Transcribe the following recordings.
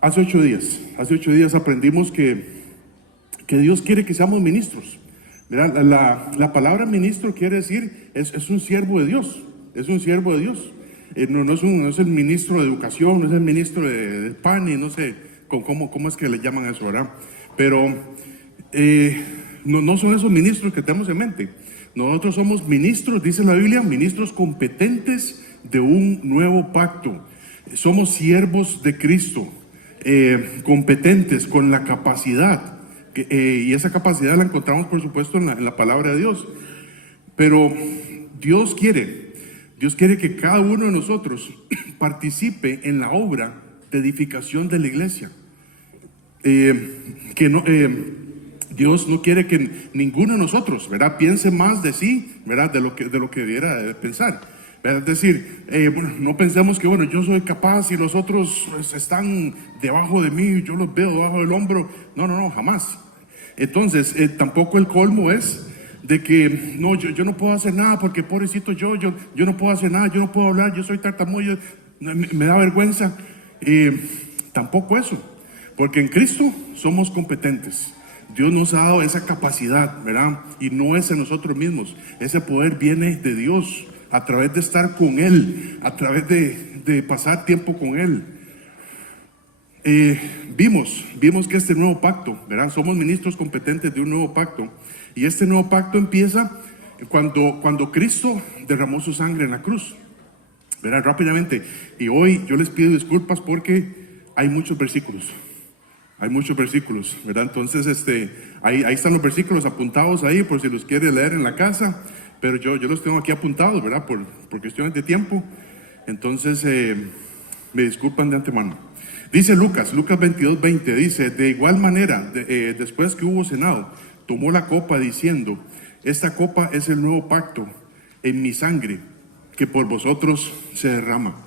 Hace 8 días aprendimos que Dios quiere que seamos ministros. ¿Verdad? La palabra ministro quiere decir, es un siervo de Dios, es un siervo de Dios. No es el ministro de educación, no es el ministro de PAN, y no sé cómo es que le llaman a eso, ¿verdad? Pero no son esos ministros que tenemos en mente. Nosotros somos ministros, dice la Biblia, ministros competentes de un nuevo pacto. Somos siervos de Cristo, competentes, con la capacidad, y esa capacidad la encontramos por supuesto en la palabra de Dios. Pero Dios quiere que cada uno de nosotros participe en la obra de edificación de la iglesia. Dios no quiere que ninguno de nosotros, ¿verdad?, piense más de sí, ¿verdad?, de lo que debiera pensar. ¿Verdad? Es decir, no pensemos que, yo soy capaz y los otros pues, están debajo de mí, yo los veo debajo del hombro. No, jamás. Entonces, tampoco el colmo es de que, no, yo no puedo hacer nada porque pobrecito yo no puedo hacer nada, yo no puedo hablar, yo soy tartamudo, me da vergüenza. Tampoco eso, porque en Cristo somos competentes. Dios nos ha dado esa capacidad, ¿verdad? Y no es en nosotros mismos. Ese poder viene de Dios a través de estar con Él, a través de pasar tiempo con Él. Vimos que este nuevo pacto, ¿verdad? Somos ministros competentes de un nuevo pacto. Y este nuevo pacto empieza cuando Cristo derramó su sangre en la cruz, ¿verdad? Rápidamente. Y hoy yo les pido disculpas porque hay muchos versículos. ¿Verdad? Entonces, ahí están los versículos apuntados ahí por si los quiere leer en la casa, pero yo los tengo aquí apuntados, ¿verdad? Por cuestiones de tiempo. Entonces, me disculpan de antemano. Dice Lucas 22:20, dice, de igual manera, después que hubo cenado, tomó la copa diciendo, esta copa es el nuevo pacto en mi sangre, que por vosotros se derrama.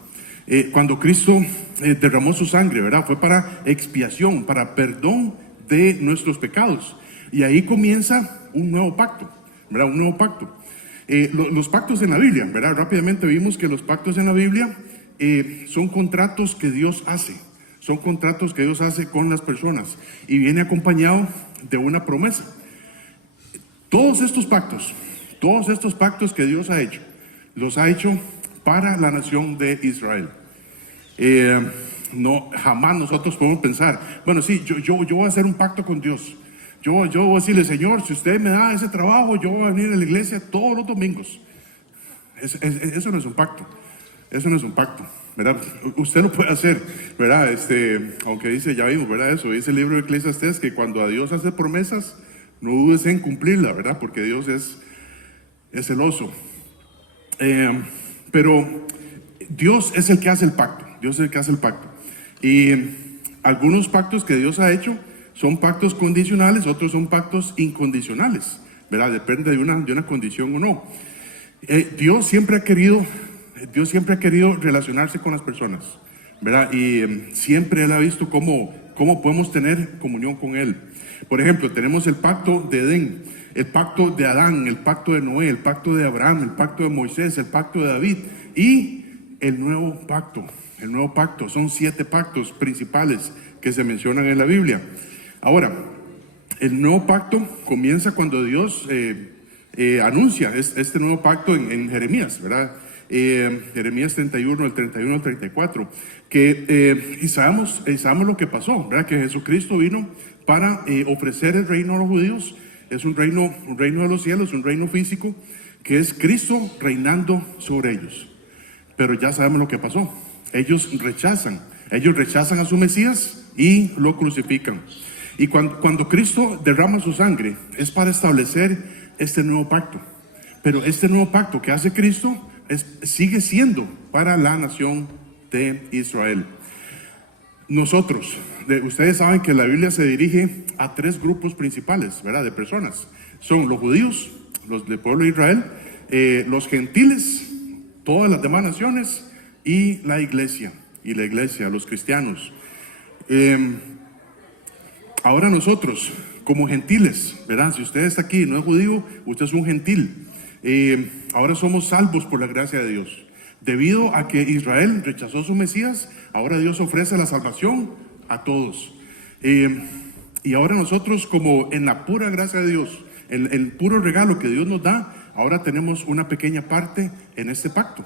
Cuando Cristo derramó su sangre, ¿verdad?, fue para expiación, para perdón de nuestros pecados. Y ahí comienza un nuevo pacto, ¿verdad? Un nuevo pacto. Los pactos en la Biblia, ¿verdad? Rápidamente vimos que los pactos en la Biblia son contratos que Dios hace. Son contratos que Dios hace con las personas y viene acompañado de una promesa. Todos estos pactos que Dios ha hecho, los ha hecho para la nación de Israel. Jamás nosotros podemos pensar, sí, yo voy a hacer un pacto con Dios. Yo voy a decirle, Señor, si usted me da ese trabajo, yo voy a venir a la iglesia todos los domingos. Eso no es un pacto. Eso no es un pacto, ¿verdad? Usted lo puede hacer, ¿verdad? Aunque dice, ya vimos, ¿verdad? Eso dice el libro de Eclesiastés, que cuando a Dios hace promesas, no dudes en cumplirla, ¿verdad? Porque Dios es celoso. Pero Dios es el que hace el pacto. Y algunos pactos que Dios ha hecho son pactos condicionales, otros son pactos incondicionales, ¿verdad? Depende de una condición o no. Dios siempre ha querido relacionarse con las personas, ¿verdad? Y siempre Él ha visto cómo podemos tener comunión con Él. Por ejemplo, tenemos el pacto de Edén, el pacto de Adán, el pacto de Noé, el pacto de Abraham, el pacto de Moisés, el pacto de David y el nuevo pacto. El nuevo pacto, son 7 pactos principales que se mencionan en la Biblia. Ahora, el nuevo pacto comienza cuando Dios anuncia este nuevo pacto en Jeremías, ¿verdad? Jeremías 31, el 31 al 34, y sabemos lo que pasó, ¿verdad? Que Jesucristo vino para ofrecer el reino a los judíos. Es un reino de los cielos, un reino físico, que es Cristo reinando sobre ellos. Pero ya sabemos lo que pasó. Ellos rechazan a su Mesías y lo crucifican. Y cuando Cristo derrama su sangre, es para establecer este nuevo pacto. Pero este nuevo pacto que hace Cristo sigue siendo para la nación de Israel. Nosotros, ustedes saben que la Biblia se dirige a 3 grupos principales, ¿verdad?, de personas. Son los judíos, los del pueblo de Israel, los gentiles, todas las demás naciones y la iglesia, los cristianos. Ahora nosotros, como gentiles, ¿verdad? Si usted está aquí y no es judío, usted es un gentil. Ahora somos salvos por la gracia de Dios. Debido a que Israel rechazó su Mesías, ahora Dios ofrece la salvación a todos. Y ahora nosotros, como en la pura gracia de Dios, el puro regalo que Dios nos da, ahora tenemos una pequeña parte en este pacto.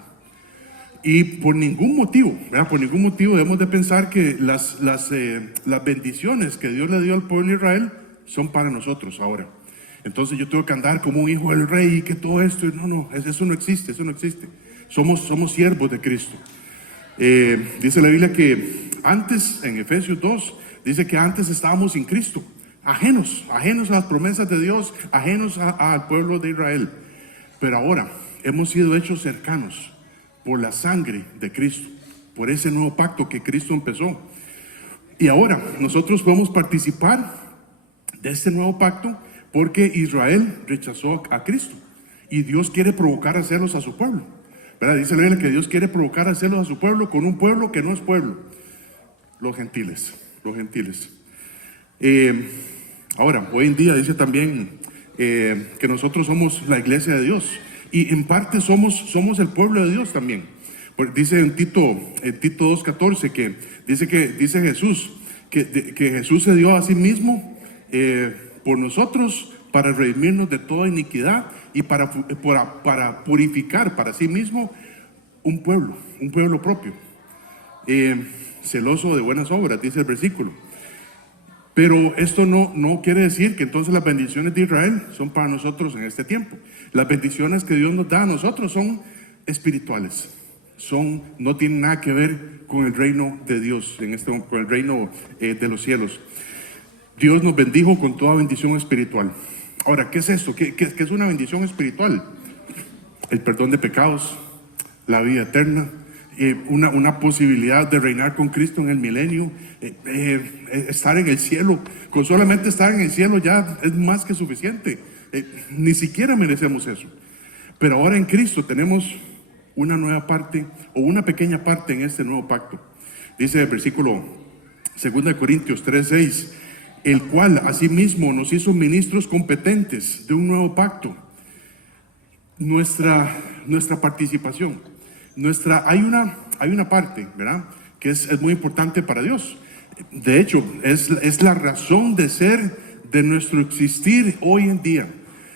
Y por ningún motivo, ¿verdad? Por ningún motivo debemos de pensar que las bendiciones que Dios le dio al pueblo de Israel son para nosotros ahora. Entonces yo tengo que andar como un hijo del rey y que todo esto, no, eso no existe, eso no existe. Somos siervos de Cristo. Dice la Biblia que antes, en Efesios 2, dice que antes estábamos sin Cristo, ajenos a las promesas de Dios, ajenos al pueblo de Israel. Pero ahora hemos sido hechos cercanos por la sangre de Cristo, por ese nuevo pacto que Cristo empezó. Y ahora nosotros podemos participar de este nuevo pacto porque Israel rechazó a Cristo y Dios quiere provocar a celos a su pueblo, ¿verdad? Dice la Biblia que Dios quiere provocar a celos a su pueblo con un pueblo que no es pueblo, los gentiles. Ahora, hoy en día dice también que nosotros somos la iglesia de Dios. Y en parte somos el pueblo de Dios también. Dice en Tito 2:14 que dice Jesús que Jesús se dio a sí mismo por nosotros para redimirnos de toda iniquidad y para purificar para sí mismo un pueblo propio, celoso de buenas obras, dice el versículo. Pero esto no quiere decir que entonces las bendiciones de Israel son para nosotros en este tiempo. Las bendiciones que Dios nos da a nosotros son espirituales. No tienen nada que ver con el reino de Dios, con el reino de los cielos. Dios nos bendijo con toda bendición espiritual. Ahora, ¿qué es esto? ¿Qué es una bendición espiritual? El perdón de pecados, la vida eterna, una posibilidad de reinar con Cristo en el milenio, estar en el cielo. Con solamente estar en el cielo ya es más que suficiente. Ni siquiera merecemos eso. Pero ahora en Cristo tenemos una nueva parte o una pequeña parte en este nuevo pacto. Dice el versículo 2 Corintios 3:6, el cual asimismo nos hizo ministros competentes de un nuevo pacto. Nuestra participación. Hay una parte, ¿verdad?, que es muy importante para Dios. De hecho, es la razón de ser de nuestro existir hoy en día.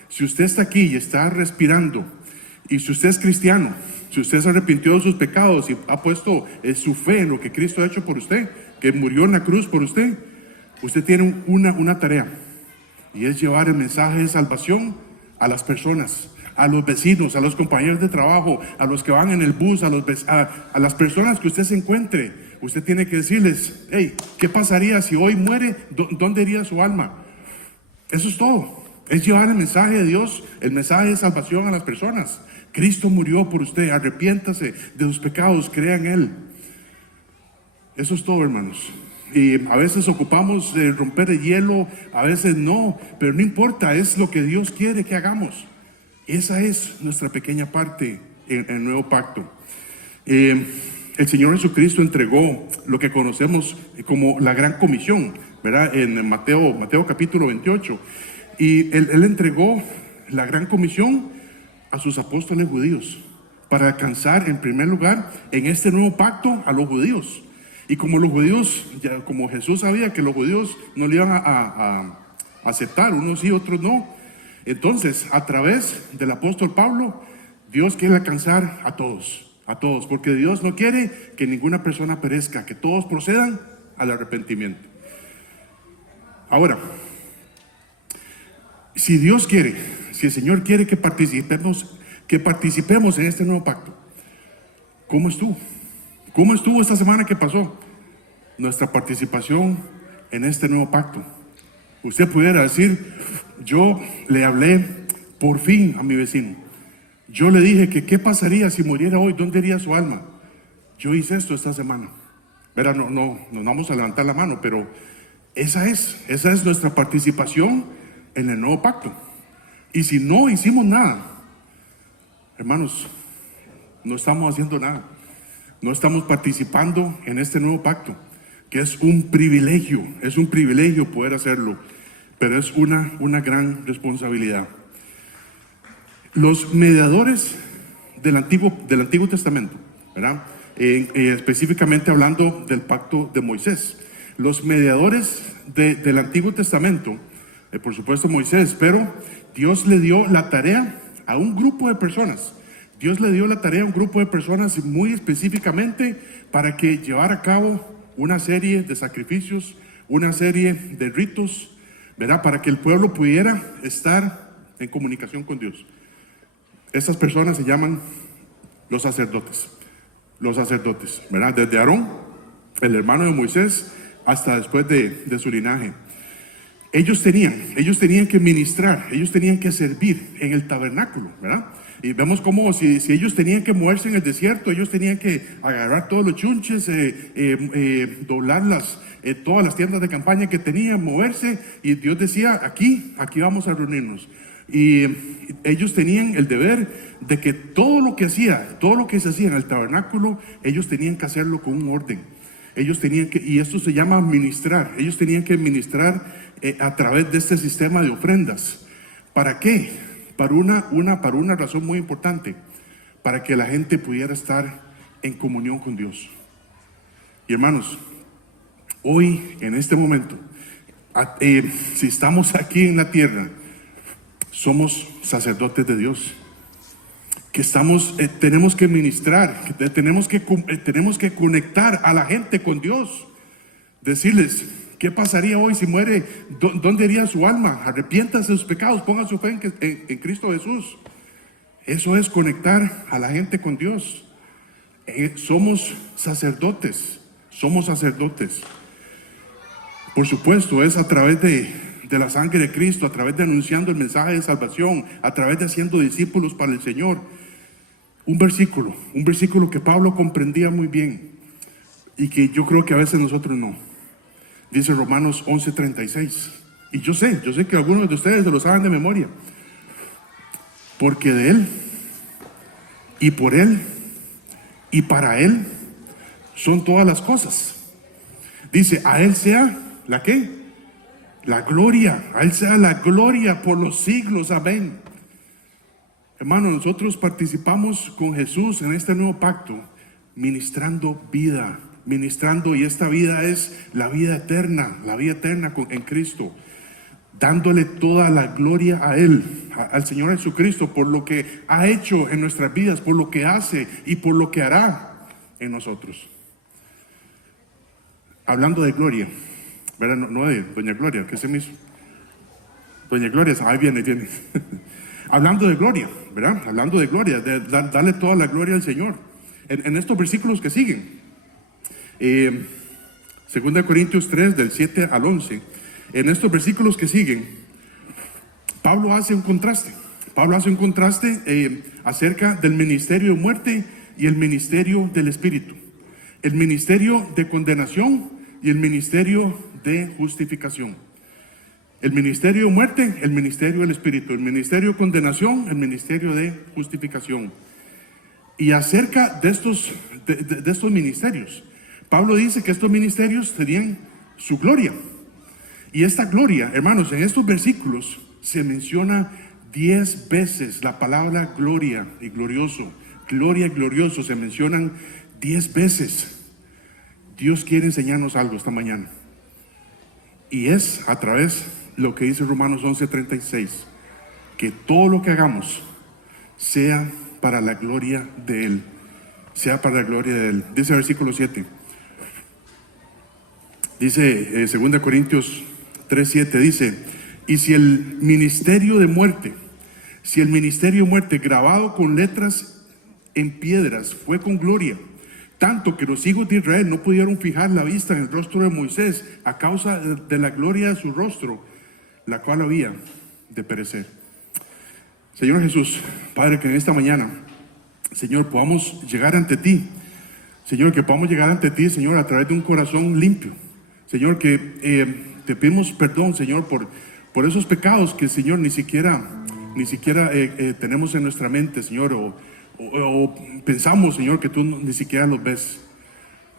Si usted está aquí y está respirando, y si usted es cristiano, si usted se arrepintió de sus pecados y ha puesto su fe en lo que Cristo ha hecho por usted, que murió en la cruz por usted, usted tiene una tarea, y es llevar el mensaje de salvación a las personas, a los vecinos, a los compañeros de trabajo, a los que van en el bus, a las personas que usted se encuentre. Usted tiene que decirles, hey, ¿qué pasaría si hoy muere? ¿Dónde iría su alma? Eso es todo. Es llevar el mensaje de Dios, el mensaje de salvación a las personas. Cristo murió por usted, arrepiéntase de sus pecados, crea en Él. Eso es todo, hermanos. Y a veces ocupamos romper el hielo, a veces no, pero no importa, es lo que Dios quiere que hagamos. Esa es nuestra pequeña parte en el nuevo pacto. El Señor Jesucristo entregó lo que conocemos como la Gran Comisión, ¿verdad? En Mateo capítulo 28. Y él entregó la Gran Comisión a sus apóstoles judíos para alcanzar en primer lugar en este nuevo pacto a los judíos. Y como los judíos, como Jesús sabía que los judíos no le iban a aceptar, unos sí, otros no. Entonces, a través del apóstol Pablo, Dios quiere alcanzar a todos, porque Dios no quiere que ninguna persona perezca, que todos procedan al arrepentimiento. Ahora, si Dios quiere, si el Señor quiere que participemos en este nuevo pacto, ¿cómo estuvo? ¿Cómo estuvo esta semana que pasó? Nuestra participación en este nuevo pacto. Usted pudiera decir, yo le hablé por fin a mi vecino. Yo le dije que qué pasaría si muriera hoy, ¿dónde iría su alma? Yo hice esto esta semana. Verá, no vamos a levantar la mano, pero esa es nuestra participación en el nuevo pacto. Y si no hicimos nada, hermanos, no estamos haciendo nada. No estamos participando en este nuevo pacto, que es un privilegio poder hacerlo, pero es una gran responsabilidad. Los mediadores del Antiguo Testamento, ¿verdad? Específicamente hablando del pacto de Moisés. los mediadores del Antiguo Testamento, por supuesto Moisés, pero Dios le dio la tarea a un grupo de personas. Dios le dio la tarea a un grupo de personas muy específicamente para que llevara a cabo una serie de sacrificios, una serie de ritos, ¿verdad? Para que el pueblo pudiera estar en comunicación con Dios. Estas personas se llaman los sacerdotes, ¿verdad? Desde Aarón, el hermano de Moisés, hasta después de su linaje. Ellos tenían que ministrar, ellos tenían que servir en el tabernáculo, ¿verdad? Y vemos como si ellos tenían que moverse en el desierto, ellos tenían que agarrar todos los chunches, doblar todas las tiendas de campaña que tenían, moverse, y Dios decía, aquí vamos a reunirnos. Y ellos tenían el deber de que todo lo que se hacía en el tabernáculo, ellos tenían que hacerlo con un orden. Y esto se llama ministrar, ellos tenían que ministrar a través de este sistema de ofrendas. ¿Para qué? Para una razón muy importante, para que la gente pudiera estar en comunión con Dios. Y hermanos, hoy, en este momento, si estamos aquí en la tierra, somos sacerdotes de Dios, que tenemos que ministrar, que tenemos que conectar a la gente con Dios, decirles, ¿qué pasaría hoy si muere? ¿Dónde iría su alma? Arrepiéntase de sus pecados, ponga su fe en Cristo Jesús. Eso es conectar a la gente con Dios. Somos sacerdotes. Por supuesto, es a través de la sangre de Cristo, a través de anunciando el mensaje de salvación, a través de haciendo discípulos para el Señor. Un versículo que Pablo comprendía muy bien y que yo creo que a veces nosotros no. Dice Romanos 11:36. Y yo sé que algunos de ustedes se lo saben de memoria. Porque de Él, y por Él, y para Él, son todas las cosas. Dice, a Él sea, ¿la qué? La gloria. A Él sea la gloria por los siglos. Amén. Hermano, nosotros participamos con Jesús en este nuevo pacto, ministrando vida. Y esta vida es la vida eterna en Cristo, dándole toda la gloria a Él, al Señor Jesucristo, por lo que ha hecho en nuestras vidas, por lo que hace y por lo que hará en nosotros. Hablando de gloria, ¿verdad? No de Doña Gloria, ¿qué se me hizo? Doña Gloria, ahí viene. Hablando de gloria, ¿verdad? Hablando de gloria, de darle toda la gloria al Señor. En estos versículos que siguen, 2 Corintios 3, del 7 al 11, en estos versículos que siguen, Pablo hace un contraste acerca del ministerio de muerte y el ministerio del Espíritu, el ministerio de condenación y el ministerio de justificación, el ministerio de muerte, el ministerio del Espíritu, el ministerio de condenación, el ministerio de justificación. Y acerca de estos ministerios, Pablo dice que estos ministerios tenían su gloria. Y esta gloria, hermanos, en estos versículos se menciona 10 veces la palabra gloria y glorioso. Gloria y glorioso se mencionan 10 veces. Dios quiere enseñarnos algo esta mañana. Y es a través de lo que dice Romanos 11:36, que todo lo que hagamos sea para la gloria de Él. Sea para la gloria de Él. Dice el versículo 7. Dice 2 Corintios 3:7, dice, y si el ministerio de muerte grabado con letras en piedras fue con gloria, tanto que los hijos de Israel no pudieron fijar la vista en el rostro de Moisés a causa de la gloria de su rostro, la cual había de perecer. Señor Jesús, Padre, que en esta mañana, Señor, podamos llegar ante ti. Señor, que podamos llegar ante ti, Señor, a través de un corazón limpio. Señor, que te pedimos perdón, Señor, por esos pecados que, Señor, ni siquiera tenemos en nuestra mente, Señor, o pensamos, Señor, que tú ni siquiera los ves.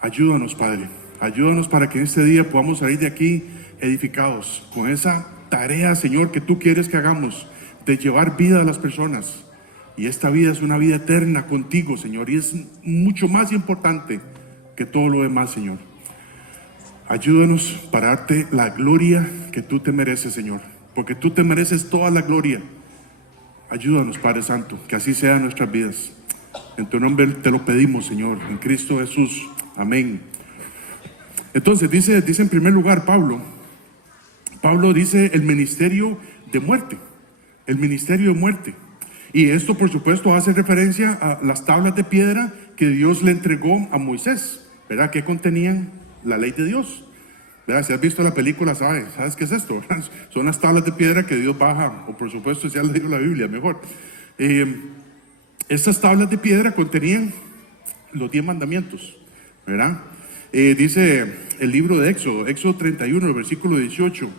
Ayúdanos, Padre, ayúdanos para que en este día podamos salir de aquí edificados con esa tarea, Señor, que tú quieres que hagamos, de llevar vida a las personas. Y esta vida es una vida eterna contigo, Señor, y es mucho más importante que todo lo demás, Señor. Ayúdanos para darte la gloria que tú te mereces, Señor, porque tú te mereces toda la gloria. Ayúdanos, Padre Santo, que así sea en nuestras vidas. En tu nombre te lo pedimos, Señor, en Cristo Jesús. Amén. Entonces dice en primer lugar Pablo dice el ministerio de muerte, el ministerio de muerte. Y esto, por supuesto, hace referencia a las tablas de piedra que Dios le entregó a Moisés, ¿verdad? Que contenían la ley de Dios, ¿verdad? Si has visto la película, sabes qué es esto, ¿verdad? Son las tablas de piedra que Dios baja, o por supuesto, si has leído la Biblia, mejor. Estas tablas de piedra contenían los 10 mandamientos, ¿verdad? Dice el libro de Éxodo 31, el versículo 18.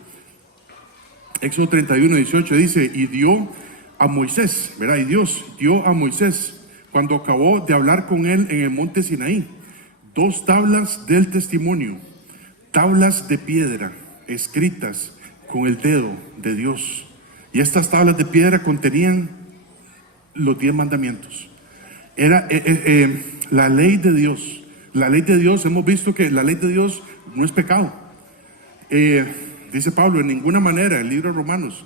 Éxodo 31, 18 dice, y dio a Moisés, ¿verdad? Y Dios dio a Moisés, cuando acabó de hablar con él en el monte Sinaí, 2 tablas del testimonio, tablas de piedra, escritas con el dedo de Dios. Y estas tablas de piedra contenían los 10 mandamientos. Era la ley de Dios. La ley de Dios, hemos visto que la ley de Dios no es pecado. Dice Pablo, en ninguna manera, en el libro de Romanos,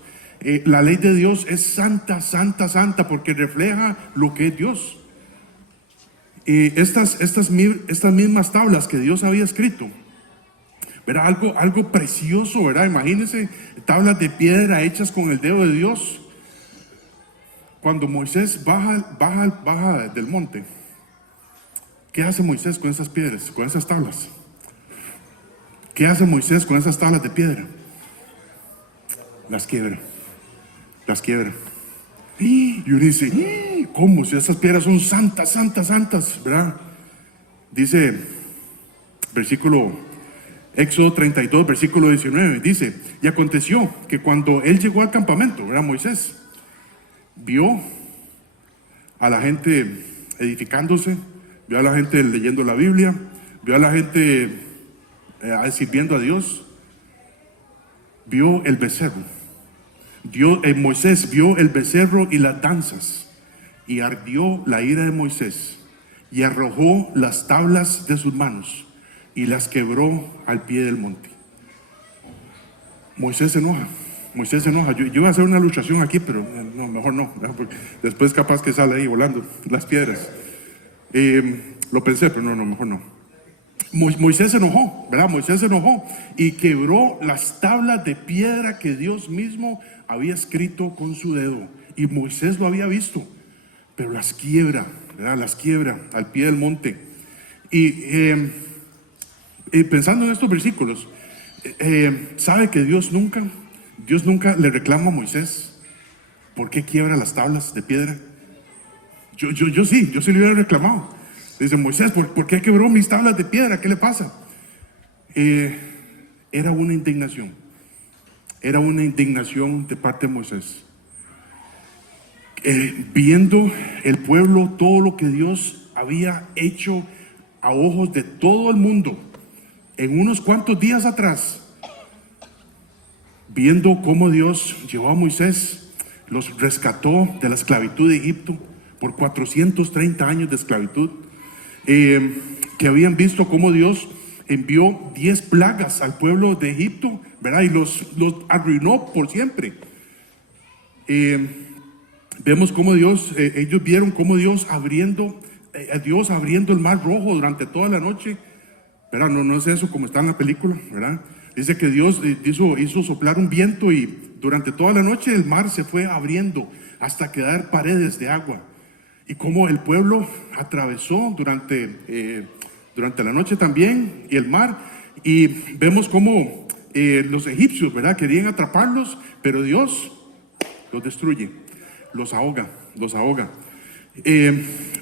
la ley de Dios es santa, santa, santa, porque refleja lo que es Dios. Estas mismas tablas que Dios había escrito, ¿verdad? Algo precioso, ¿verdad? Imagínense, tablas de piedra hechas con el dedo de Dios. Cuando Moisés baja del monte, ¿qué hace Moisés con esas piedras, con esas tablas? ¿Qué hace Moisés con esas tablas de piedra? Las quiebra. Y uno dice, ¿cómo? Si esas piedras son santas, santas, santas, ¿verdad? Dice, Éxodo 32, versículo 19, dice, y aconteció que cuando él llegó al campamento, ¿verdad? Moisés vio a la gente edificándose, vio a la gente leyendo la Biblia, vio a la gente sirviendo a Dios, vio el becerro. Moisés vio el becerro y las danzas, y ardió la ira de Moisés, y arrojó las tablas de sus manos, y las quebró al pie del monte. Moisés se enoja. Yo iba a hacer una ilustración aquí, pero no, mejor no, porque después capaz que sale ahí volando las piedras. Lo pensé, pero no, mejor no. Moisés se enojó, ¿verdad? Moisés se enojó y quebró las tablas de piedra que Dios mismo había escrito con su dedo. Y Moisés lo había visto, pero las quiebra, ¿verdad? Las quiebra al pie del monte. Y pensando en estos versículos, ¿sabe que Dios nunca le reclama a Moisés por qué quiebra las tablas de piedra? Yo sí le hubiera reclamado. Dice Moisés, ¿por qué quebró mis tablas de piedra? ¿Qué le pasa? Era una indignación de parte de Moisés. Viendo el pueblo todo lo que Dios había hecho a ojos de todo el mundo en unos cuantos días atrás, viendo cómo Dios llevó a Moisés, los rescató de la esclavitud de Egipto por 430 años de esclavitud, que habían visto cómo Dios envió 10 plagas al pueblo de Egipto, ¿verdad? Y los arruinó por siempre. Vemos cómo ellos vieron cómo Dios abriendo el mar rojo durante toda la noche, ¿verdad? No es eso como está en la película, ¿verdad? Dice que Dios hizo soplar un viento y durante toda la noche el mar se fue abriendo hasta quedar paredes de agua. Y como el pueblo atravesó durante la noche también y el mar, y vemos como los egipcios, ¿verdad? Querían atraparlos, pero Dios los destruye, los ahoga.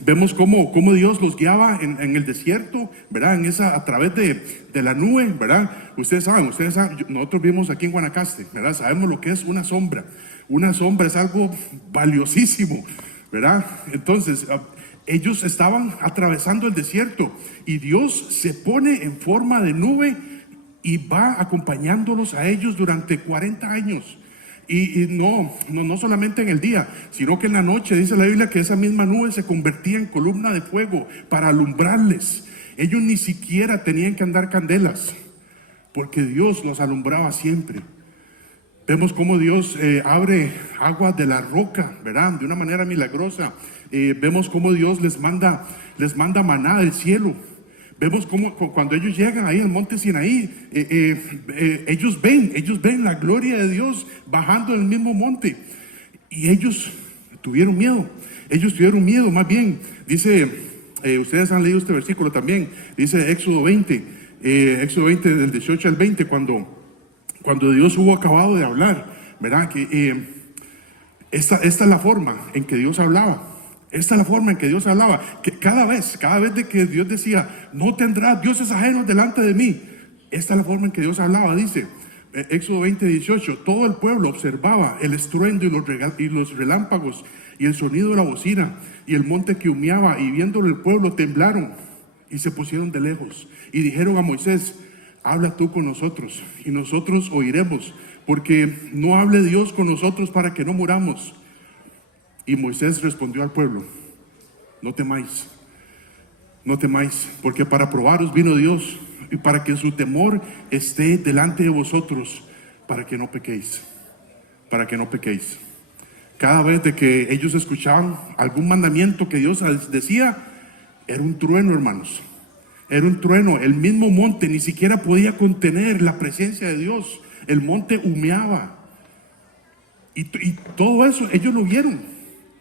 Vemos cómo Dios los guiaba en el desierto, ¿verdad? A través de la nube, ¿verdad? Ustedes saben, nosotros vivimos aquí en Guanacaste, ¿verdad? Sabemos lo que es una sombra. Una sombra es algo valiosísimo, ¿verdad? Entonces, ellos estaban atravesando el desierto y Dios se pone en forma de nube y va acompañándolos a ellos durante 40 años. Y no solamente en el día, sino que en la noche dice la Biblia que esa misma nube se convertía en columna de fuego para alumbrarles. Ellos ni siquiera tenían que andar candelas, porque Dios los alumbraba siempre. Vemos cómo Dios abre agua de la roca, ¿verdad? De una manera milagrosa. Vemos cómo Dios les manda maná del cielo. Vemos cómo cuando ellos llegan ahí al monte Sinaí, ellos ven la gloria de Dios bajando del mismo monte. Y ellos tuvieron miedo. Más bien, dice, ustedes han leído este versículo también, dice Éxodo 20 del 18 al 20, cuando Dios hubo acabado de hablar, ¿verdad? Que esta es la forma en que Dios hablaba. Que cada vez de que Dios decía, no tendrás dioses ajenos delante de mí, esta es la forma en que Dios hablaba. Dice Éxodo 20, 18, todo el pueblo observaba el estruendo y los relámpagos y el sonido de la bocina y el monte que humeaba, y viéndolo el pueblo temblaron y se pusieron de lejos y dijeron a Moisés, habla tú con nosotros y nosotros oiremos, porque no hable Dios con nosotros para que no muramos. Y Moisés respondió al pueblo, no temáis, porque para probaros vino Dios y para que su temor esté delante de vosotros, para que no pequéis. Cada vez de que ellos escuchaban algún mandamiento que Dios decía, era un trueno, hermanos. Era un trueno. El mismo monte ni siquiera podía contener la presencia de Dios. El monte humeaba. Y todo eso ellos lo vieron.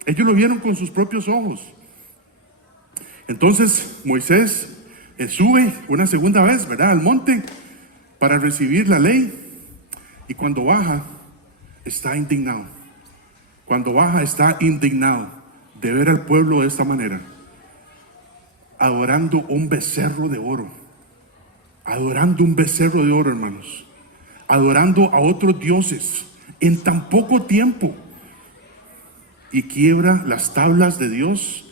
Ellos lo vieron con sus propios ojos. Entonces Moisés sube una segunda vez, ¿verdad?, al monte para recibir la ley. Y cuando baja, está indignado. De ver al pueblo de esta manera, adorando un becerro de oro, hermanos, adorando a otros dioses en tan poco tiempo, y quiebra las tablas de Dios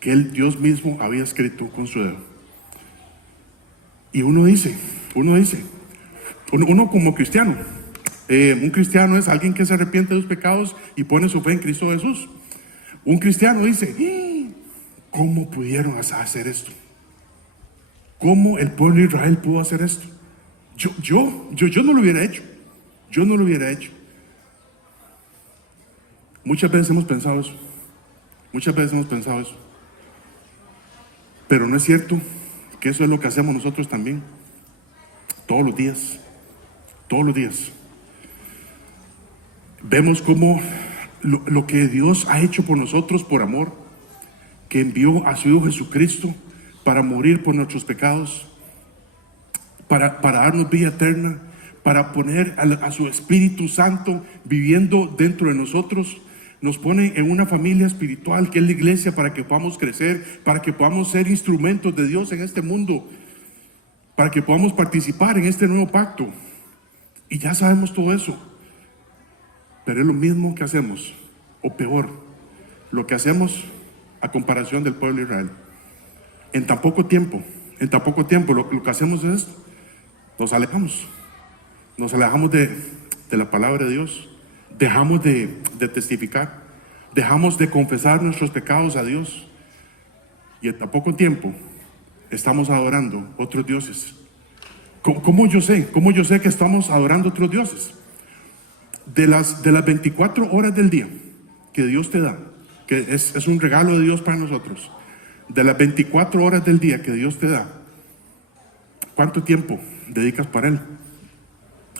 que Dios mismo había escrito con su dedo. Y uno como cristiano, un cristiano es alguien que se arrepiente de sus pecados y pone su fe en Cristo Jesús. Un cristiano dice, ¿cómo pudieron hacer esto? ¿Cómo el pueblo de Israel pudo hacer esto? Yo no lo hubiera hecho. Muchas veces hemos pensado eso. Pero no es cierto que eso es lo que hacemos nosotros también. Todos los días. Vemos cómo lo que Dios ha hecho por nosotros por amor, que envió a su Hijo Jesucristo para morir por nuestros pecados, para darnos vida eterna, para poner a su Espíritu Santo viviendo dentro de nosotros. Nos pone en una familia espiritual que es la iglesia, para que podamos crecer, para que podamos ser instrumentos de Dios en este mundo, para que podamos participar en este nuevo pacto. Y ya sabemos todo eso, pero es lo mismo que hacemos, o peor, lo que hacemos a comparación del pueblo de Israel. En tan poco tiempo lo que hacemos es esto: nos alejamos de la palabra de Dios, dejamos de testificar, dejamos de confesar nuestros pecados a Dios, y en tan poco tiempo estamos adorando otros dioses. ¿Cómo yo sé que estamos adorando otros dioses? De las 24 horas del día que Dios te da, que es un regalo de Dios para nosotros, de las 24 horas del día que Dios te da, ¿cuánto tiempo dedicas para Él?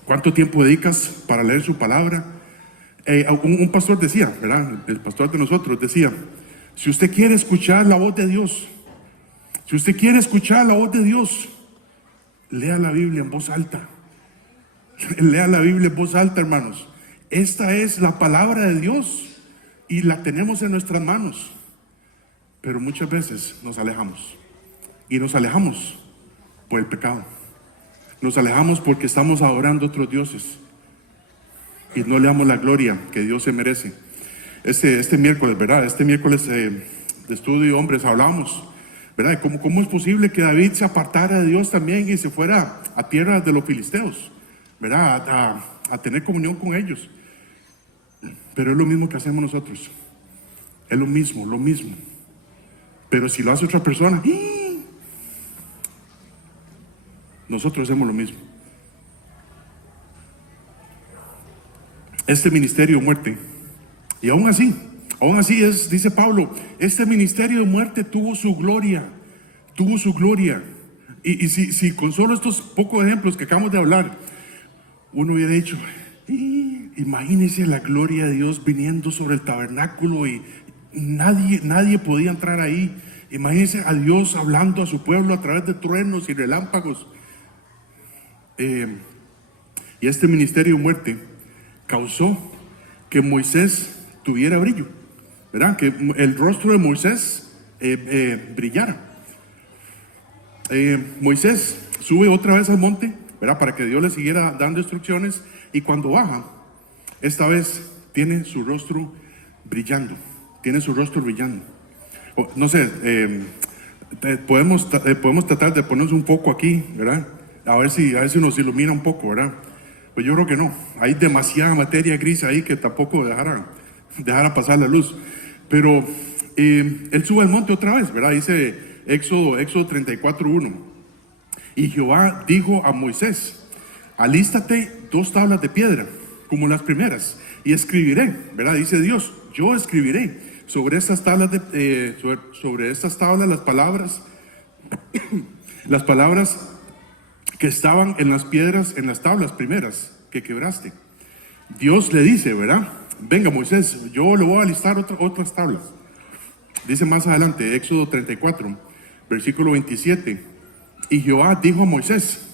¿Cuánto tiempo dedicas para leer su palabra? Un pastor decía, ¿verdad?, el pastor de nosotros decía, si usted quiere escuchar la voz de Dios, lea la Biblia en voz alta. Hermanos. Esta es la palabra de Dios y la tenemos en nuestras manos. Pero muchas veces nos alejamos. Y nos alejamos por el pecado. Nos alejamos porque estamos adorando a otros dioses y no le damos la gloria que Dios se merece. Este miércoles, ¿verdad? De estudio, hombres, hablamos, ¿verdad?, ¿Cómo es posible que David se apartara de Dios también y se fuera a tierras de los filisteos, ¿verdad?, a tener comunión con ellos? Pero es lo mismo que hacemos nosotros. Es lo mismo. Pero si lo hace otra persona, nosotros hacemos lo mismo. este ministerio de muerte. Y aún así es, dice Pablo, este ministerio de muerte tuvo su gloria. Y si con solo estos pocos ejemplos que acabamos de hablar, uno hubiera dicho, imagínese la gloria de Dios viniendo sobre el tabernáculo y nadie podía entrar ahí. Imagínese a Dios hablando a su pueblo a través de truenos y relámpagos. Y este ministerio de muerte causó que Moisés tuviera brillo, ¿verdad? Que el rostro de Moisés brillara. Moisés sube otra vez al monte, ¿verdad? Para que Dios le siguiera dando instrucciones, y cuando baja, esta vez tiene su rostro brillando. No sé, podemos tratar de ponernos un poco aquí, ¿verdad? A ver si nos ilumina un poco, ¿verdad? Pues yo creo que no. Hay demasiada materia gris ahí que tampoco dejara pasar la luz. Pero él sube al monte otra vez, ¿verdad? Dice Éxodo 34:1. Y Jehová dijo a Moisés: alístate 2 tablas de piedra, como las primeras, y escribiré, ¿verdad? Dice Dios, yo escribiré sobre estas tablas sobre estas tablas las palabras que estaban en las piedras, en las tablas primeras que quebraste. Dios le dice, ¿verdad? Venga, Moisés, yo le voy a alistar otras tablas. Dice más adelante, Éxodo 34, versículo 27. Y Jehová dijo a Moisés,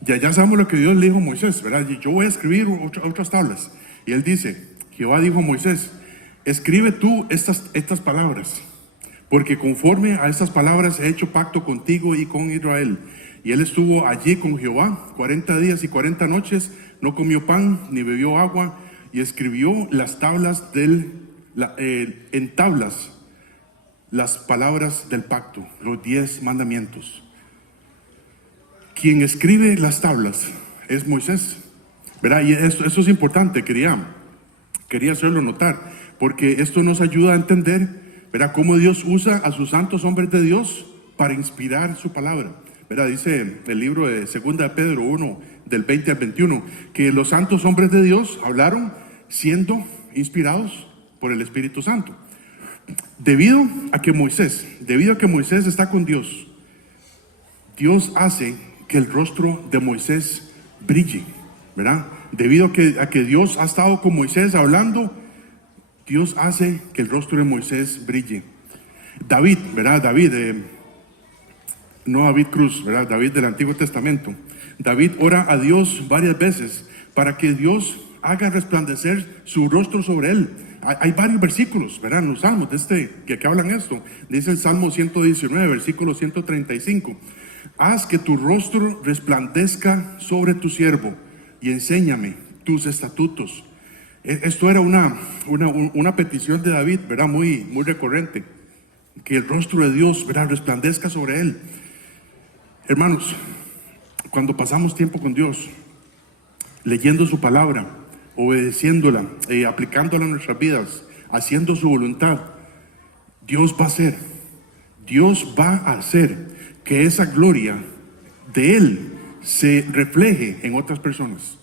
ya sabemos lo que Dios le dijo a Moisés, ¿verdad? Yo voy a escribir otras tablas. Y él dice, Jehová dijo a Moisés, escribe tú estas palabras, porque conforme a estas palabras he hecho pacto contigo y con Israel. Y él estuvo allí con Jehová 40 días y 40 noches, no comió pan ni bebió agua, y escribió las tablas en tablas las palabras del pacto, los 10 mandamientos. Quien escribe las tablas es Moisés, ¿verdad? Y eso es importante, quería hacerlo notar, porque esto nos ayuda a entender, ¿verdad?, cómo Dios usa a sus santos hombres de Dios para inspirar su palabra, ¿verdad? Dice el libro de 2 de Pedro 1, del 20 al 21, que los santos hombres de Dios hablaron siendo inspirados por el Espíritu Santo. Debido a que Moisés está con Dios, Dios hace que el rostro de Moisés brille, ¿verdad? Debido a que Dios ha estado con Moisés hablando, Dios hace que el rostro de Moisés brille. David, ¿verdad? No David Cruz, ¿verdad? David del Antiguo Testamento. David ora a Dios varias veces para que Dios haga resplandecer su rostro sobre él. Hay varios versículos, ¿verdad?, en los salmos que hablan esto. Dice el Salmo 119, versículo 135. Haz que tu rostro resplandezca sobre tu siervo y enséñame tus estatutos. Esto era una petición de David, ¿verdad?, muy recurrente. Que el rostro de Dios, ¿verdad?, resplandezca sobre él. Hermanos, cuando pasamos tiempo con Dios, leyendo su palabra, obedeciéndola, aplicándola en nuestras vidas, haciendo su voluntad, Dios va a hacer que esa gloria de Él se refleje en otras personas.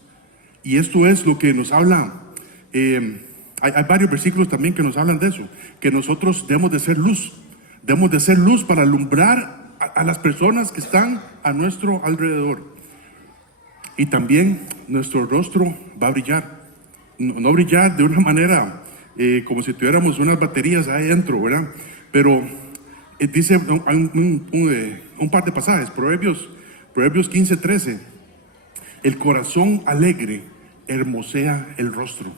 Y esto es lo que nos habla. Hay varios versículos también que nos hablan de eso, que nosotros debemos de ser luz para alumbrar a las personas que están a nuestro alrededor. Y también nuestro rostro va a brillar, no brillar de una manera como si tuviéramos unas baterías ahí dentro, ¿verdad? Pero dice un par de pasajes, Proverbios 15:13, el corazón alegre hermosea el rostro.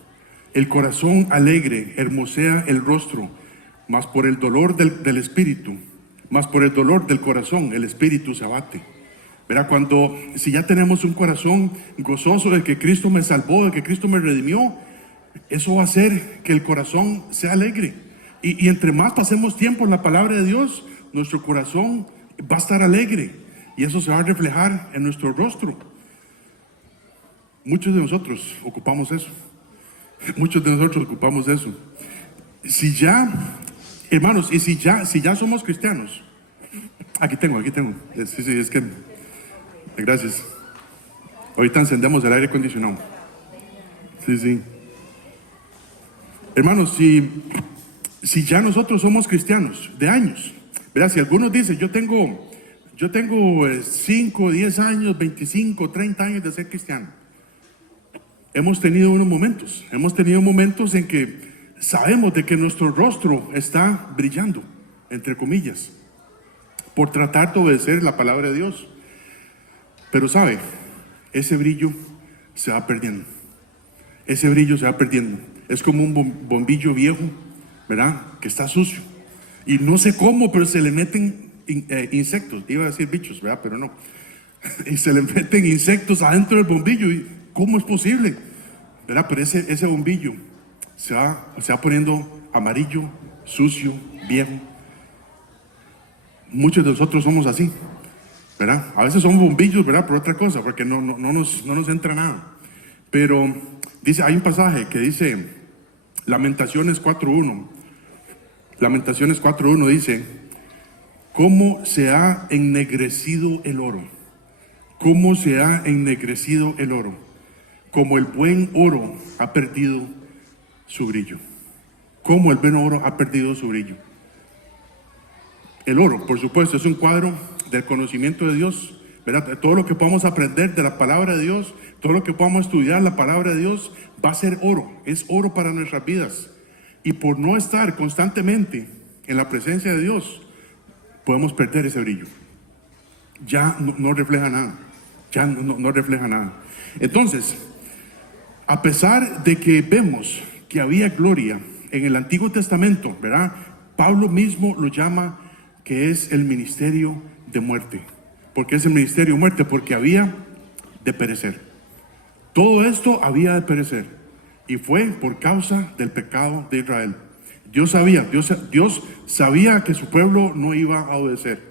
El corazón alegre hermosea el rostro, mas por el dolor del espíritu, mas por el dolor del corazón, el espíritu se abate. Verá, si ya tenemos un corazón gozoso de que Cristo me salvó, de que Cristo me redimió, eso va a hacer que el corazón sea alegre. Y entre más pasemos tiempo en la palabra de Dios, nuestro corazón va a estar alegre. Y eso se va a reflejar en nuestro rostro. Muchos de nosotros ocupamos eso. Hermanos, y si ya somos cristianos, aquí tengo. Sí, es que, gracias. Ahorita encendemos el aire acondicionado. Sí, sí. Hermanos, si ya nosotros somos cristianos de años, ¿verdad? Si algunos dicen, yo tengo 5, 10 años, 25, 30 años de ser cristiano. Hemos tenido momentos en que sabemos de que nuestro rostro está brillando, entre comillas, por tratar de obedecer la palabra de Dios. Pero sabe, ese brillo se va perdiendo. Ese brillo se va perdiendo. Es como un bombillo viejo, ¿verdad? Que está sucio. Y no sé cómo, pero se le meten insectos. Iba a decir bichos, ¿verdad? Pero no. Y se le meten insectos adentro del bombillo. ¿Y cómo es posible? ¿Verdad? Pero ese bombillo se va poniendo amarillo, sucio, viejo. Muchos de nosotros somos así, ¿verdad? A veces somos bombillos, ¿verdad? Por otra cosa, porque no nos entra nada. Pero dice, hay un pasaje que dice, Lamentaciones 4:1. Lamentaciones 4:1 dice, ¿cómo se ha ennegrecido el oro? ¿Cómo se ha ennegrecido el oro? Como el buen oro ha perdido su brillo. Como el buen oro ha perdido su brillo. El oro, por supuesto, es un cuadro del conocimiento de Dios, ¿verdad? Todo lo que podamos aprender de la palabra de Dios, todo lo que podamos estudiar la palabra de Dios, va a ser oro. Es oro para nuestras vidas. Y por no estar constantemente en la presencia de Dios, podemos perder ese brillo. Ya no refleja nada. Ya no refleja nada. Entonces, a pesar de que vemos que había gloria en el Antiguo Testamento, ¿verdad? Pablo mismo lo llama que es el ministerio de muerte. ¿Por qué es el ministerio de muerte? Porque había de perecer. Todo esto había de perecer. Y fue por causa del pecado de Israel. Dios sabía que su pueblo no iba a obedecer.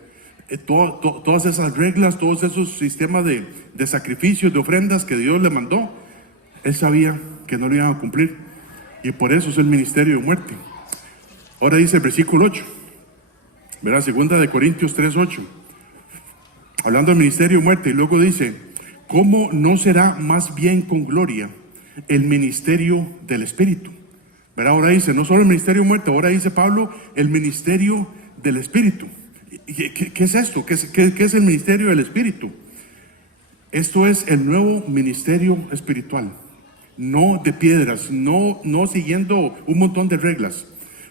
Todas esas reglas, todos esos sistemas de sacrificios, de ofrendas que Dios le mandó, Él sabía que no lo iban a cumplir. Y por eso es el ministerio de muerte. Ahora dice el versículo 8, ¿verdad? 2 de Corintios 3:8. Hablando del ministerio de muerte. Y luego dice, ¿cómo no será más bien con gloria el ministerio del Espíritu? ¿Verdad? Ahora dice, no solo el ministerio de muerte, ahora dice Pablo, el ministerio del Espíritu. ¿Qué es esto? ¿Qué es el ministerio del Espíritu? Esto es el nuevo ministerio espiritual. No de piedras, no siguiendo un montón de reglas.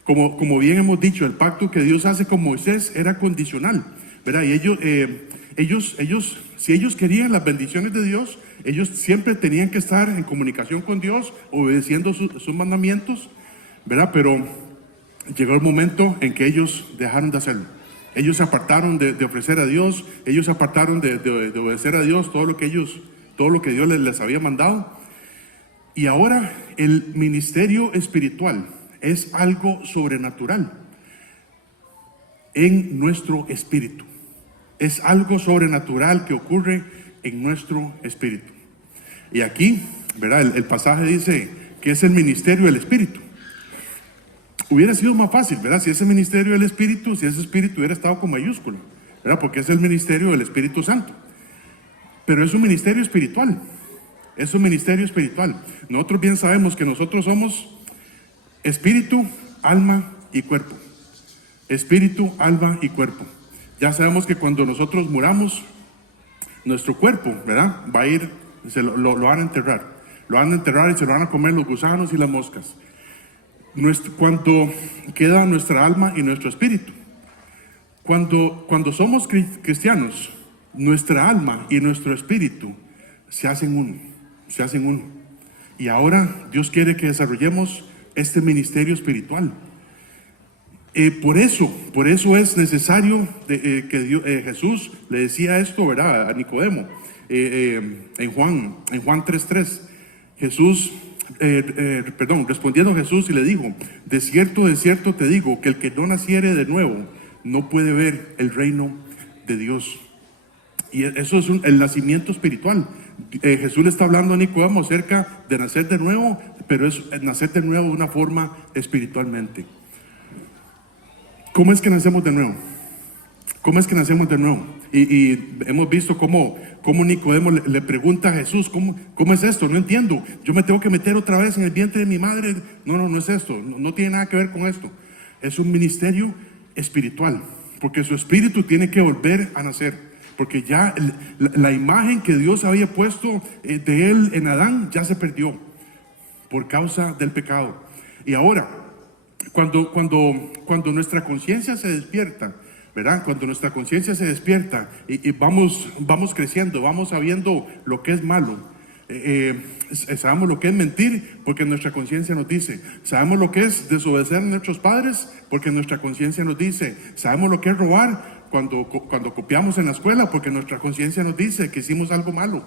Como bien hemos dicho, el pacto que Dios hace con Moisés era condicional, ¿verdad? Y si ellos querían las bendiciones de Dios, ellos siempre tenían que estar en comunicación con Dios, obedeciendo sus mandamientos, ¿verdad? Pero llegó el momento en que ellos dejaron de hacerlo. Ellos se apartaron de ofrecer a Dios, ellos se apartaron de obedecer a Dios, todo lo que Dios les había mandado. Y ahora el ministerio espiritual es algo sobrenatural en nuestro espíritu. Es algo sobrenatural que ocurre en nuestro espíritu. Y aquí, ¿verdad? El pasaje dice que es el ministerio del Espíritu. Hubiera sido más fácil, ¿verdad? Si ese ministerio del Espíritu, si ese Espíritu hubiera estado con mayúscula, ¿verdad? Porque es el ministerio del Espíritu Santo. Pero es un ministerio espiritual. Es un ministerio espiritual. Nosotros bien sabemos que nosotros somos espíritu, alma y cuerpo. Espíritu, alma y cuerpo. Ya sabemos que cuando nosotros muramos, nuestro cuerpo, ¿verdad? Va a ir, lo van a enterrar. Lo van a enterrar y se lo van a comer los gusanos y las moscas. Cuando queda nuestra alma y nuestro espíritu. Cuando somos cristianos, nuestra alma y nuestro espíritu se hacen uno. Y ahora Dios quiere que desarrollemos este ministerio espiritual. Por eso es necesario que Jesús le decía esto, ¿verdad? A Nicodemo, en Juan 3:3. Respondiendo Jesús y le dijo, de cierto te digo, que el que no naciere de nuevo no puede ver el reino de Dios. Y eso es el nacimiento espiritual. Jesús le está hablando a Nicodemo acerca de nacer de nuevo, pero es nacer de nuevo de una forma espiritualmente. ¿Cómo es que nacemos de nuevo? ¿Cómo es que nacemos de nuevo? Y hemos visto cómo Nicodemo le pregunta a Jesús, ¿cómo es esto? No entiendo. Yo me tengo que meter otra vez en el vientre de mi madre. No es esto. No tiene nada que ver con esto. Es un ministerio espiritual, porque su espíritu tiene que volver a nacer. Porque ya la imagen que Dios había puesto de él en Adán ya se perdió por causa del pecado. Y ahora, cuando nuestra conciencia se despierta, ¿verdad? Cuando nuestra conciencia se despierta y vamos creciendo, vamos sabiendo lo que es malo. Sabemos lo que es mentir porque nuestra conciencia nos dice. Sabemos lo que es desobedecer a nuestros padres porque nuestra conciencia nos dice. Sabemos lo que es robar cuando copiamos en la escuela porque nuestra conciencia nos dice que hicimos algo malo.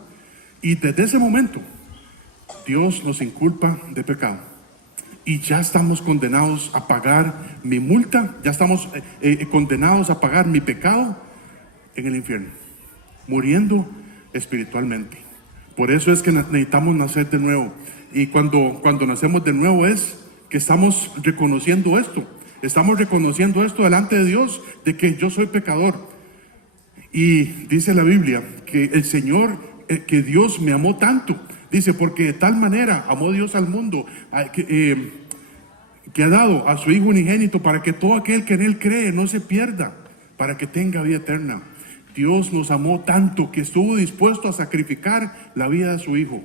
Y desde ese momento Dios nos inculpa de pecado. Y ya estamos condenados a pagar mi multa, ya estamos condenados a pagar mi pecado en el infierno, muriendo espiritualmente. Por eso es que necesitamos nacer de nuevo. Y cuando nacemos de nuevo es que estamos reconociendo esto delante de Dios, de que yo soy pecador. Y dice la Biblia que el Señor, que Dios me amó tanto. Dice, porque de tal manera amó Dios al mundo, que ha dado a su Hijo unigénito para que todo aquel que en Él cree no se pierda, para que tenga vida eterna. Dios nos amó tanto que estuvo dispuesto a sacrificar la vida de su Hijo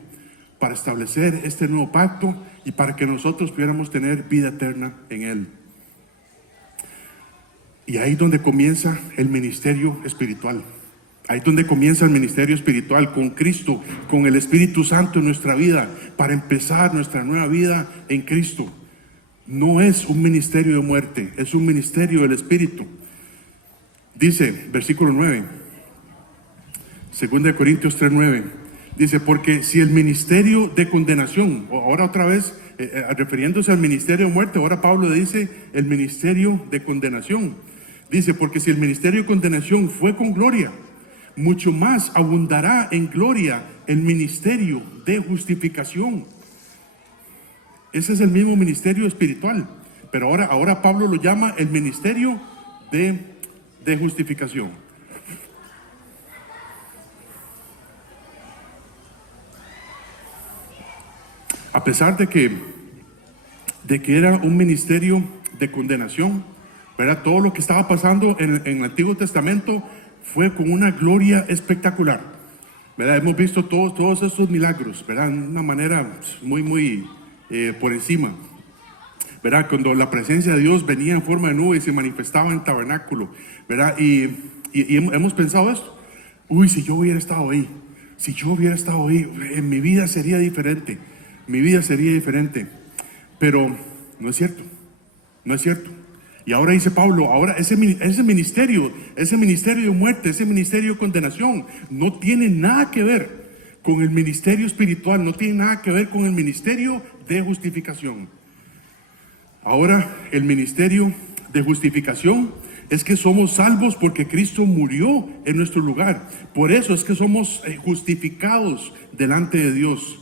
para establecer este nuevo pacto y para que nosotros pudiéramos tener vida eterna en Él. Y ahí es donde comienza el ministerio espiritual. Ahí es donde comienza el ministerio espiritual, con Cristo, con el Espíritu Santo en nuestra vida, para empezar nuestra nueva vida en Cristo. No es un ministerio de muerte, es un ministerio del Espíritu. Dice, versículo 9, 2 Corintios 3:9, dice, porque si el ministerio de condenación, ahora otra vez, refiriéndose al ministerio de muerte, ahora Pablo dice el ministerio de condenación. Dice, porque si el ministerio de condenación fue con gloria, mucho más abundará en gloria el ministerio de justificación. Ese es el mismo ministerio espiritual, pero ahora Pablo lo llama el ministerio de justificación. A pesar de que era un ministerio de condenación, ¿verdad? Todo lo que estaba pasando en el Antiguo Testamento fue con una gloria espectacular, ¿verdad? Hemos visto todos estos milagros, ¿verdad? De una manera muy por encima, ¿verdad? Cuando la presencia de Dios venía en forma de nube y se manifestaba en el tabernáculo, ¿verdad? Y hemos pensado esto. Uy, si yo hubiera estado ahí, en mi vida sería diferente. Pero no es cierto. Y ahora dice Pablo, ahora ese ministerio de muerte, ese ministerio de condenación, no tiene nada que ver con el ministerio espiritual, no tiene nada que ver con el ministerio de justificación. Ahora, el ministerio de justificación es que somos salvos porque Cristo murió en nuestro lugar. Por eso es que somos justificados delante de Dios.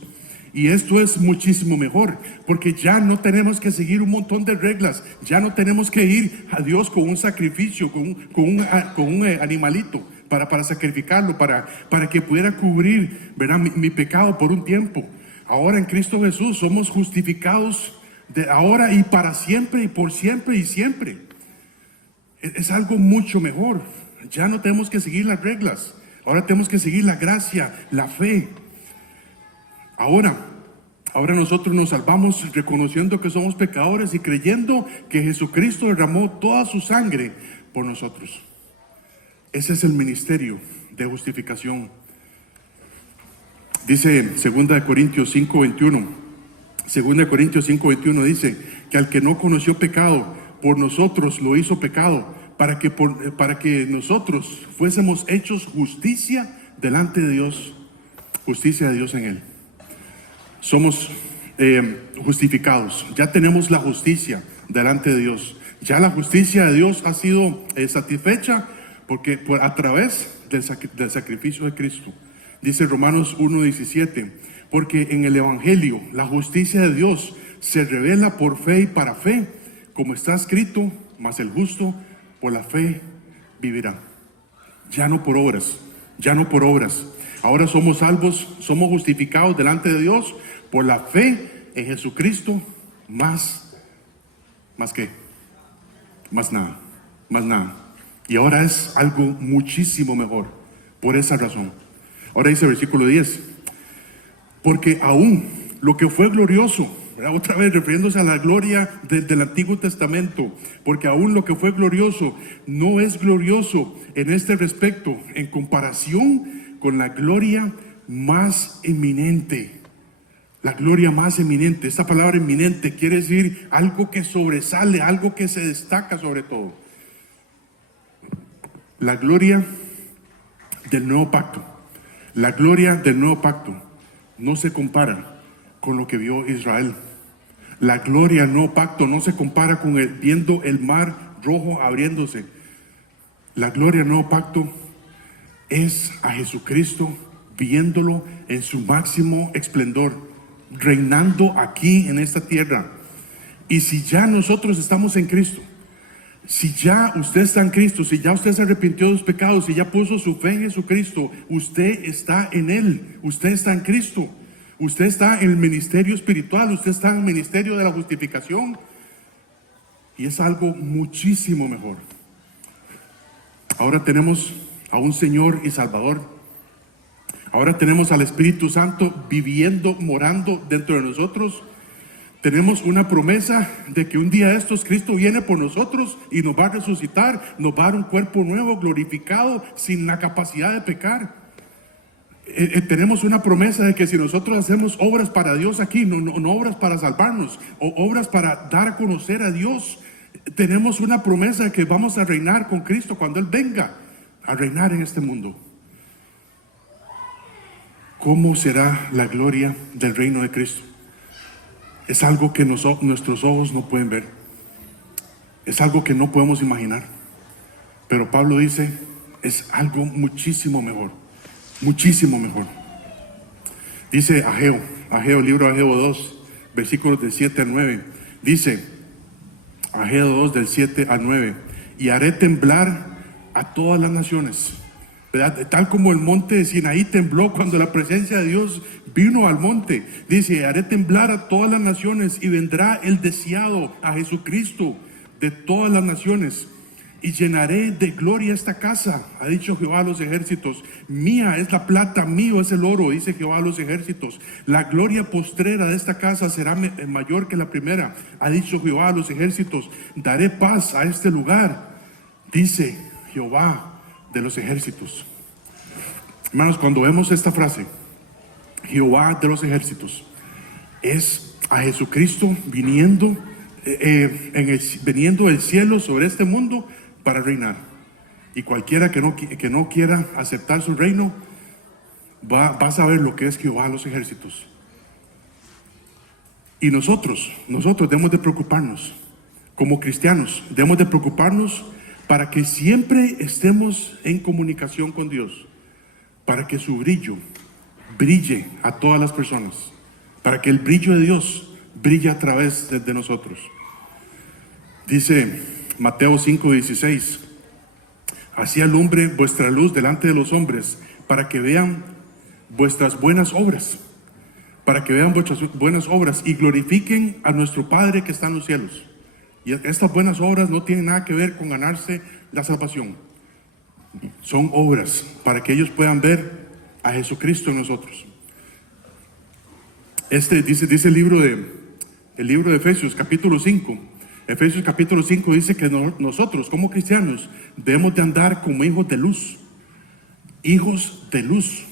Y esto es muchísimo mejor, porque ya no tenemos que seguir un montón de reglas, ya no tenemos que ir a Dios con un sacrificio, con un animalito para sacrificarlo, para que pudiera cubrir, ¿verdad?, mi pecado por un tiempo. Ahora en Cristo Jesús somos justificados de ahora y para siempre y por siempre y siempre. Es algo mucho mejor. Ya no tenemos que seguir las reglas, ahora tenemos que seguir la gracia, la fe. Ahora nosotros nos salvamos reconociendo que somos pecadores y creyendo que Jesucristo derramó toda su sangre por nosotros. Ese es el ministerio de justificación. Dice 2 Corintios 5:21. 2 Corintios 5:21 dice que al que no conoció pecado, por nosotros lo hizo pecado, para que nosotros fuésemos hechos justicia delante de Dios, justicia de Dios en Él. Somos justificados, ya tenemos la justicia delante de Dios. Ya la justicia de Dios ha sido satisfecha a través del sacrificio de Cristo. Dice Romanos 1:17, porque en el Evangelio la justicia de Dios se revela por fe y para fe, como está escrito, mas el justo por la fe vivirá. ya no por obras, ya no por obras. Ahora somos salvos, somos justificados delante de Dios por la fe en Jesucristo, más que, más nada. Y ahora es algo muchísimo mejor, por esa razón. Ahora dice el versículo 10, porque aún lo que fue glorioso, ¿verdad? Otra vez refiriéndose a la gloria del Antiguo Testamento, porque aún lo que fue glorioso no es glorioso en este respecto, en comparación con la gloria más eminente. La gloria más eminente. Esta palabra eminente quiere decir algo que sobresale, algo que se destaca sobre todo. La gloria del nuevo pacto. La gloria del nuevo pacto no se compara con lo que vio Israel. La gloria del nuevo pacto no se compara con viendo el mar rojo abriéndose. La gloria del nuevo pacto es a Jesucristo viéndolo en su máximo esplendor, reinando aquí en esta tierra. Y si ya nosotros estamos en Cristo, si ya usted está en Cristo, si ya usted se arrepintió de sus pecados, si ya puso su fe en Jesucristo, usted está en Él, usted está en Cristo, usted está en el ministerio espiritual, usted está en el ministerio de la justificación, y es algo muchísimo mejor. Ahora tenemos a un Señor y Salvador. Ahora tenemos al Espíritu Santo viviendo, morando dentro de nosotros. Tenemos una promesa de que un día de estos Cristo viene por nosotros y nos va a resucitar, nos va a dar un cuerpo nuevo, glorificado, sin la capacidad de pecar. Tenemos una promesa de que si nosotros hacemos obras para Dios aquí, no obras para salvarnos, o obras para dar a conocer a Dios, tenemos una promesa de que vamos a reinar con Cristo cuando Él venga a reinar en este mundo. ¿Cómo será la gloria del reino de Cristo? Es algo que nuestros ojos no pueden ver. Es algo que no podemos imaginar. Pero Pablo dice, es algo muchísimo mejor. Muchísimo mejor. Dice Ageo, libro de Ageo 2, versículos del 7 al 9. Dice, Ageo 2 del 7 al 9. Y haré temblar a todas las naciones, ¿verdad? Tal como el monte de Sinaí tembló cuando la presencia de Dios vino al monte. Dice, haré temblar a todas las naciones y vendrá el deseado, a Jesucristo, de todas las naciones. Y llenaré de gloria esta casa, ha dicho Jehová a los ejércitos. Mía es la plata, mío es el oro, dice Jehová a los ejércitos. La gloria postrera de esta casa será mayor que la primera, ha dicho Jehová a los ejércitos. Daré paz a este lugar, dice Jehová de los ejércitos. Hermanos, cuando vemos esta frase, Jehová de los ejércitos, es a Jesucristo viniendo del cielo sobre este mundo para reinar. Y cualquiera que no quiera aceptar su reino va a saber lo que es Jehová de los ejércitos. Y nosotros debemos de preocuparnos como cristianos, debemos de preocuparnos para que siempre estemos en comunicación con Dios, para que su brillo brille a todas las personas, para que el brillo de Dios brille a través de nosotros. Dice Mateo 5:16, así alumbre vuestra luz delante de los hombres, para que vean vuestras buenas obras, y glorifiquen a nuestro Padre que está en los cielos. Y estas buenas obras no tienen nada que ver con ganarse la salvación. Son obras para que ellos puedan ver a Jesucristo en nosotros. Dice el libro de Efesios capítulo 5. Efesios capítulo 5 dice que nosotros como cristianos debemos de andar como hijos de luz. Hijos de luz.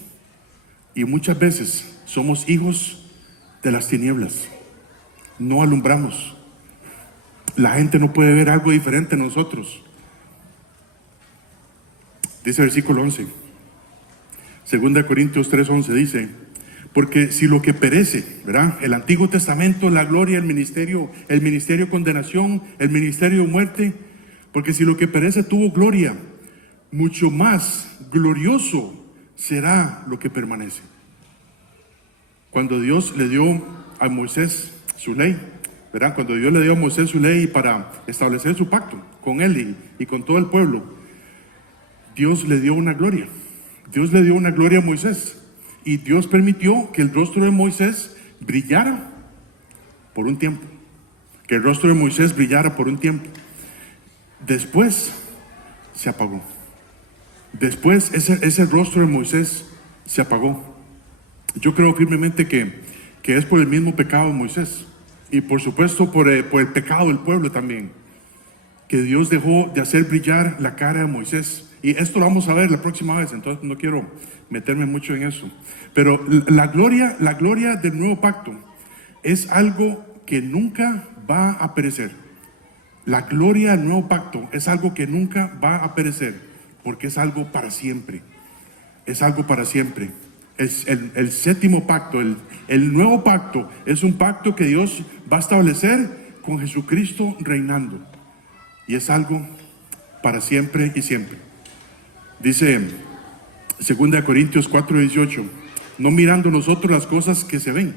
Y muchas veces somos hijos de las tinieblas. No alumbramos. La gente no puede ver algo diferente en nosotros. Dice el versículo 11. 2 Corintios 3:11 dice, porque si lo que perece, ¿verdad? El Antiguo Testamento, la gloria, el ministerio condenación, el ministerio muerte, porque si lo que perece tuvo gloria, mucho más glorioso será lo que permanece. Cuando Dios le dio a Moisés su ley, ¿verdad? Cuando Dios le dio a Moisés su ley para establecer su pacto con él y con todo el pueblo, Dios le dio una gloria. Dios le dio una gloria a Moisés. Y Dios permitió que el rostro de Moisés brillara por un tiempo. Que el rostro de Moisés brillara por un tiempo. Después se apagó. Después ese rostro de Moisés se apagó. Yo creo firmemente que es por el mismo pecado de Moisés. Y por supuesto por el pecado del pueblo también. Que Dios dejó de hacer brillar la cara de Moisés. Y esto lo vamos a ver la próxima vez, entonces no quiero meterme mucho en eso. Pero la gloria del nuevo pacto es algo que nunca va a perecer. La gloria del nuevo pacto es algo que nunca va a perecer, porque es algo para siempre. Es algo para siempre. Es el séptimo pacto, el nuevo pacto, es un pacto que Dios va a establecer con Jesucristo reinando. Y es algo para siempre y siempre. Dice 2 Corintios 4:18, no mirando nosotros las cosas que se ven,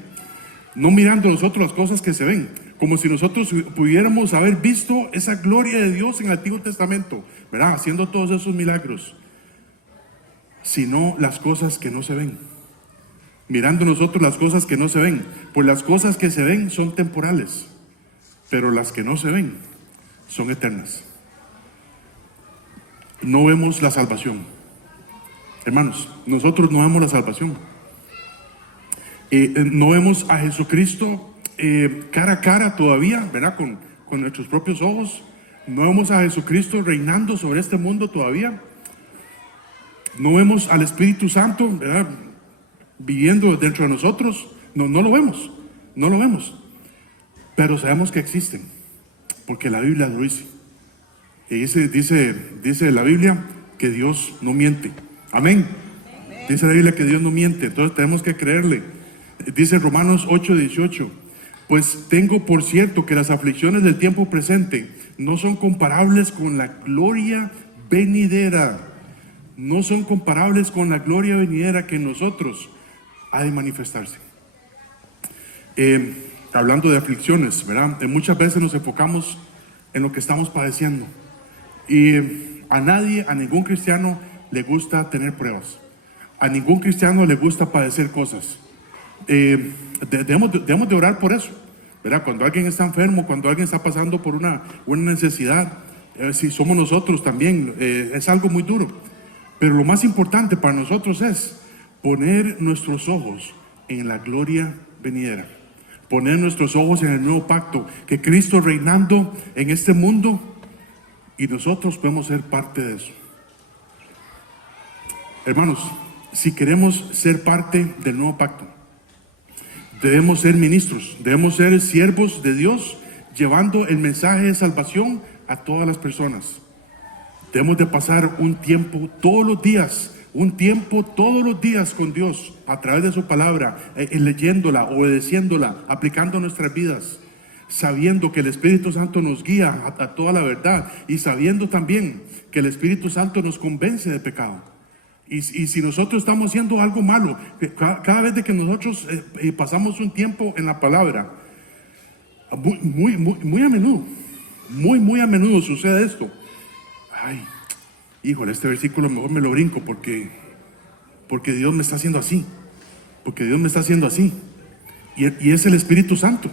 no mirando nosotros las cosas que se ven, como si nosotros pudiéramos haber visto esa gloria de Dios en el Antiguo Testamento, ¿verdad? Haciendo todos esos milagros, sino las cosas que no se ven. Mirando nosotros las cosas que no se ven, pues las cosas que se ven son temporales, pero las que no se ven son eternas. No vemos la salvación. Hermanos, nosotros no vemos la salvación. No vemos a Jesucristo cara a cara todavía, ¿verdad? Con nuestros propios ojos. No vemos a Jesucristo reinando sobre este mundo todavía. No vemos al Espíritu Santo, ¿verdad?, viviendo dentro de nosotros. No lo vemos. No lo vemos. Pero sabemos que existen, porque la Biblia lo dice. Y dice la Biblia que Dios no miente. Amén. Dice la Biblia que Dios no miente. Entonces tenemos que creerle. Dice Romanos 8:18, pues tengo por cierto que las aflicciones del tiempo presente no son comparables con la gloria venidera. No son comparables con la gloria venidera que en nosotros ha de manifestarse. Hablando de aflicciones, ¿verdad? Muchas veces nos enfocamos en lo que estamos padeciendo. Y a ningún cristiano le gusta tener pruebas. A ningún cristiano le gusta padecer cosas. Debemos de orar por eso, ¿verdad? Cuando alguien está enfermo, cuando alguien está pasando por una necesidad, si somos nosotros también, es algo muy duro. Pero lo más importante para nosotros es poner nuestros ojos en la gloria venidera. Poner nuestros ojos en el nuevo pacto, que Cristo reinando en este mundo, y nosotros podemos ser parte de eso. Hermanos, si queremos ser parte del nuevo pacto, debemos ser ministros, debemos ser siervos de Dios, llevando el mensaje de salvación a todas las personas. Debemos de pasar un tiempo todos los días con Dios, a través de su palabra, leyéndola, obedeciéndola, aplicando nuestras vidas, sabiendo que el Espíritu Santo nos guía a toda la verdad, y sabiendo también que el Espíritu Santo nos convence de pecado. Y si nosotros estamos haciendo algo malo, cada vez de que nosotros pasamos un tiempo en la palabra, muy a menudo sucede esto. Ay, híjole, este versículo mejor me lo brinco porque Dios me está haciendo así. Porque Dios me está haciendo así. Y es el Espíritu Santo.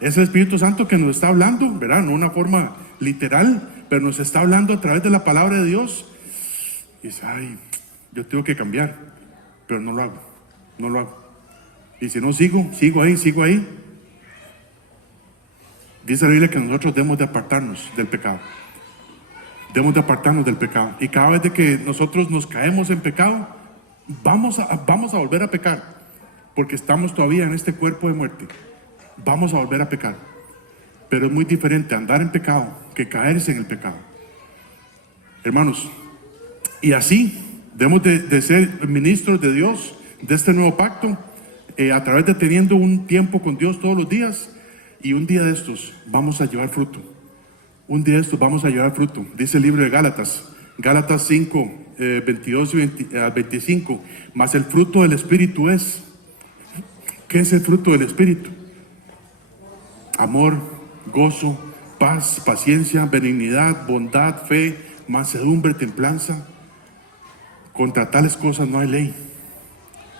Es el Espíritu Santo que nos está hablando, ¿verdad? No de una forma literal, pero nos está hablando a través de la palabra de Dios. Y dice, ay, yo tengo que cambiar, pero no lo hago. Y si no sigo ahí. Dice la Biblia que nosotros debemos de apartarnos del pecado. Debemos de apartarnos del pecado. Y cada vez de que nosotros nos caemos en pecado, vamos a volver a pecar, porque estamos todavía en este cuerpo de muerte. Vamos a volver a pecar. Pero es muy diferente andar en pecado que caerse en el pecado. Hermanos, y así debemos de ser ministros de Dios, de este nuevo pacto, a través de teniendo un tiempo con Dios todos los días. Y un día de estos vamos a llevar fruto. Un día de estos vamos a llevar fruto. Dice el libro de Gálatas 5, 22 y 25. Mas el fruto del Espíritu es. ¿Qué es el fruto del Espíritu? Amor, gozo, paz, paciencia, benignidad, bondad, fe, mansedumbre, templanza. Contra tales cosas no hay ley.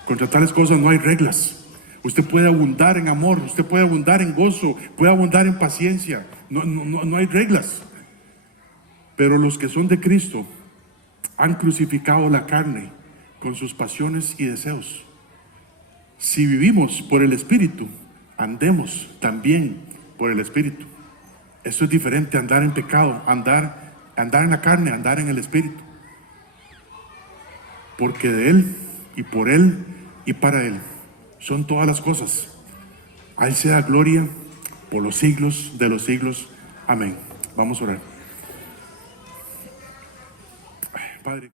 Contra tales cosas no hay reglas. Usted puede abundar en amor, usted puede abundar en gozo, puede abundar en paciencia. No hay reglas. Pero los que son de Cristo han crucificado la carne con sus pasiones y deseos. Si vivimos por el Espíritu, andemos también por el Espíritu. Eso es diferente a andar en pecado, andar en la carne, andar en el Espíritu. Porque de Él y por Él y para Él son todas las cosas. A Él sea gloria por los siglos de los siglos. Amén. Vamos a orar. Padre.